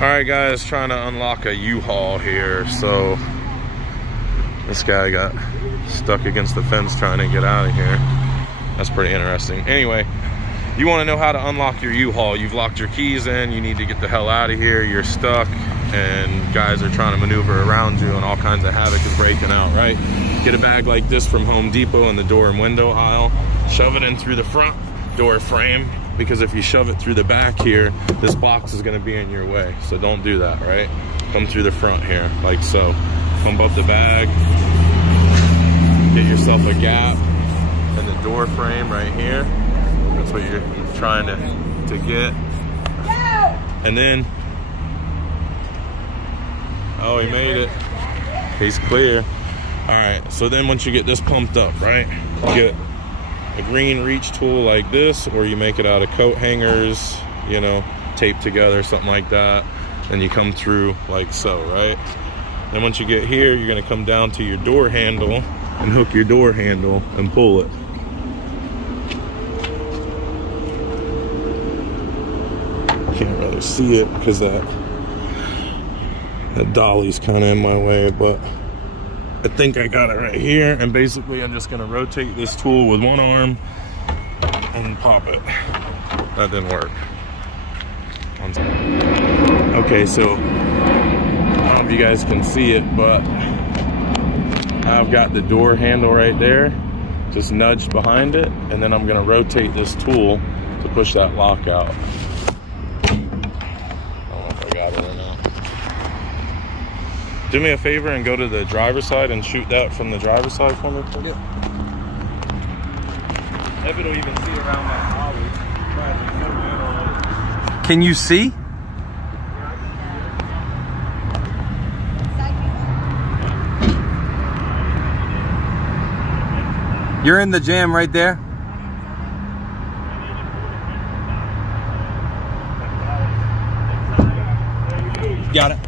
Alright guys, trying to unlock a U-Haul here. So this guy got stuck against the fence trying to get out of here. That's pretty interesting. Anyway, you want to know how to unlock your U-Haul. You've locked your keys in, you need to get the hell out of here, you're stuck, and guys are trying to maneuver around you and all kinds of havoc is breaking out, right? Get a bag like this from Home Depot in the door and window aisle, shove it in through the front door frame, because if you shove it through the back here, this box is going to be in your way. So don't do that, right? Come through the front here, like so. Pump up the bag, get yourself a gap in the door frame right here. That's what you're trying to get. And then, oh, he made it. He's clear. All right, so then once you get this pumped up, right, you get a green reach tool like this, or you make it out of coat hangers, you know, taped together, something like that. And you come through like so, right? Then once you get here, you're gonna come down to your door handle and hook your door handle and pull it. Can't really see it because that dolly's kind of in my way, but I think I got it right here. And basically I'm just gonna rotate this tool with one arm and pop it. That didn't work. Okay, so I don't know if you guys can see it, but I've got the door handle right there, just nudged behind it, and then I'm gonna rotate this tool to push that lock out. I don't know if I got it or not. Do me a favor and go to the driver's side and shoot that from the driver's side for me, please. Yep. Evan will even see around that alley. Can you see? You're in the jam right there. Got it.